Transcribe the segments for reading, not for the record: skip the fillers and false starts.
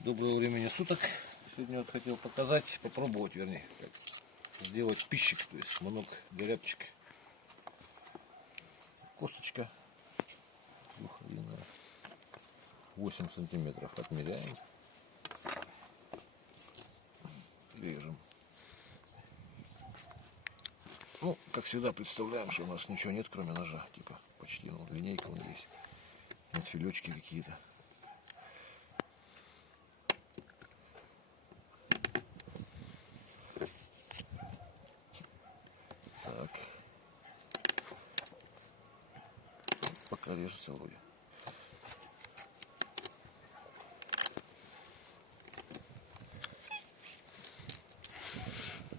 Доброго времени суток. Сегодня вот хотел показать, попробовать, вернее, как сделать пищик, то есть манок горяпчик. Косточка двухлинная, 8 сантиметров отмеряем, режем. Ну, как всегда, представляем, что у нас ничего нет, кроме ножа, типа почти, ну, линейка вот здесь, вот филечки какие-то. Так, пока режется вроде.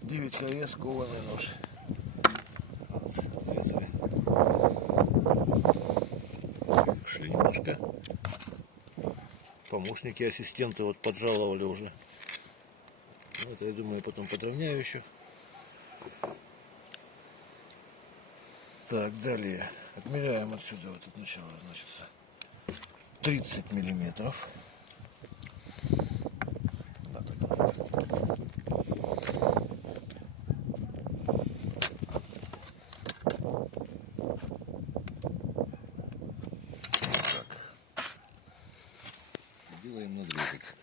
Девятиорез, кованый нож. Шли немножко. Помощники, ассистенты вот поджаловали уже. Вот, я думаю, потом подровняю еще. Так, далее отмеряем отсюда вот от начала, значит, 30 миллиметров. Делаем надрезик.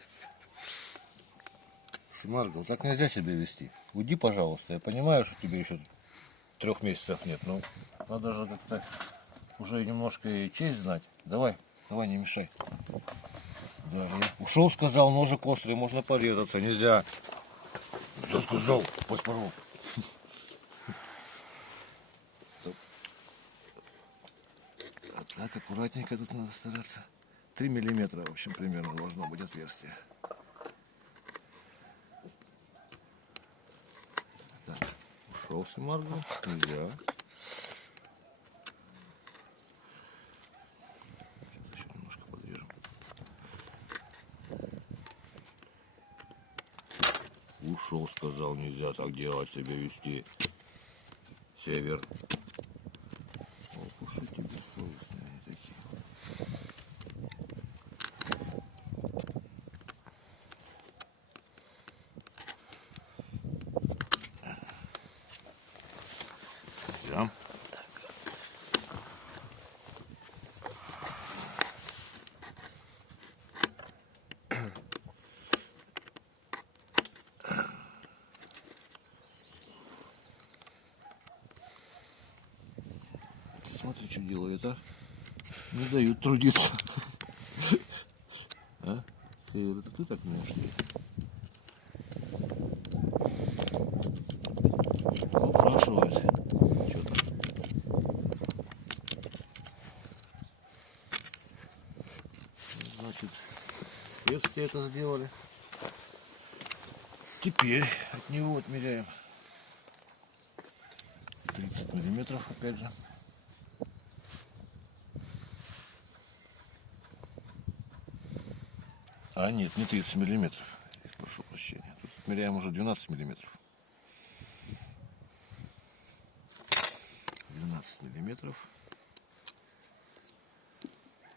Симаргл, так нельзя себя вести. Уйди, пожалуйста. Я понимаю, что тебе еще 3 месяцев нет, но надо же как-то уже немножко и честь знать. Давай, давай, не мешай. Далее. Ушел, сказал, ножик острый, можно порезаться, нельзя. Что сказал? Пусть порвал. А так, аккуратненько тут надо стараться. 3 миллиметра, в общем, примерно должно быть отверстие. Так, ушел Симаргл, нельзя. Сейчас еще немножко подрежем. Ушел, сказал, нельзя так делать, себя вести. Север. Ох уж эти бессовестные такие. Нельзя. Смотри, что делают, а? Не дают трудиться. А? Север, это ты так можешь? Упрашивают. Что-то. Значит, отверстие это сделали. Теперь от него отмеряем 30 миллиметров, опять же. А нет, не 30 миллиметров. Прошу прощения. Тут отмеряем уже 12 миллиметров. 12 миллиметров.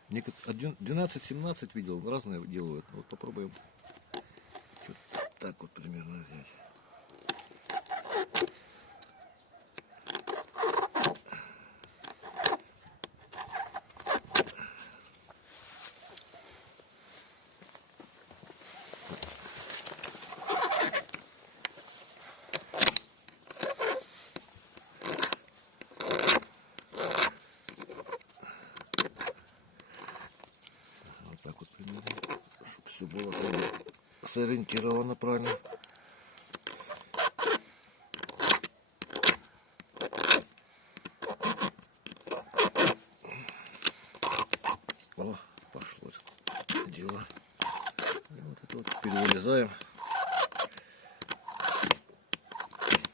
12-17 видел, разные делают. Вот попробуем так вот примерно взять. Так вот примерно, чтобы все было сориентировано правильно. О, пошло дело. И вот это вот перевырезаем.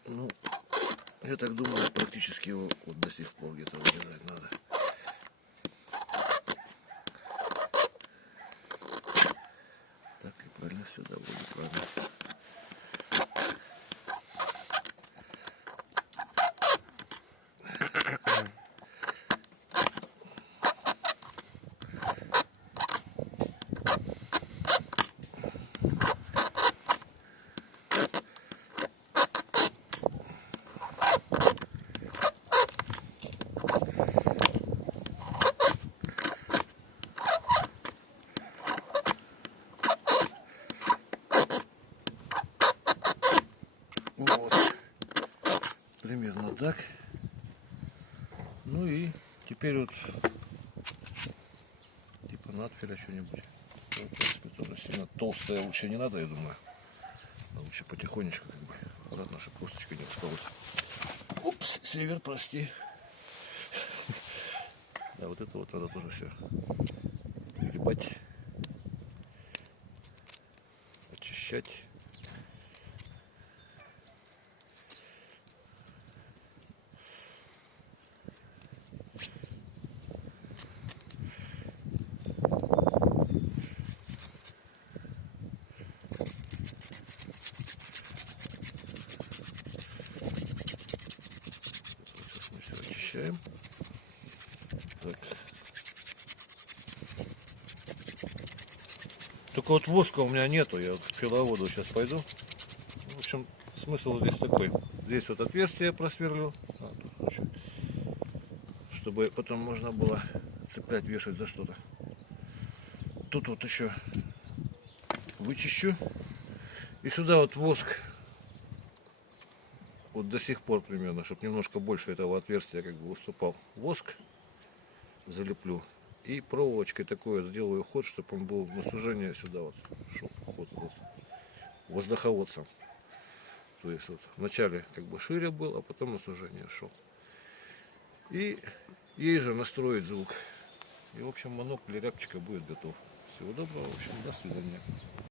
Ну, я так думаю, практически его вот до сих пор где-то вырезать надо. Так и правильно сюда будет, правильно. примерно так. Ну и теперь вот типа надфиля что-нибудь. В принципе, тоже сильно толстая лучше не надо, я думаю. А лучше потихонечку, как бы, аккуратно, чтобы косточка не осталась. Упс, север, прости. Да, вот это вот надо тоже все перегребать, очищать. Сейчас мы все очищаем. Так. Только вот воска у меня нету, я вот в пчеловоду сейчас пойду. В общем, смысл здесь такой. Здесь вот отверстие просверлю, чтобы потом можно было цеплять, вешать за что-то. Тут вот еще вычищу. И сюда вот воск, вот до сих пор примерно, чтобы немножко больше этого отверстия как бы выступал. Воск залеплю. И проволочкой такой вот сделаю ход, чтобы он был на сужение сюда вот шел ход вот, воздуховодцем. То есть вот вначале как бы шире был, а потом на сужение шел. И ей же настроить звук. И в общем монокль рябчика будет готов. Всего доброго, в общем, до свидания.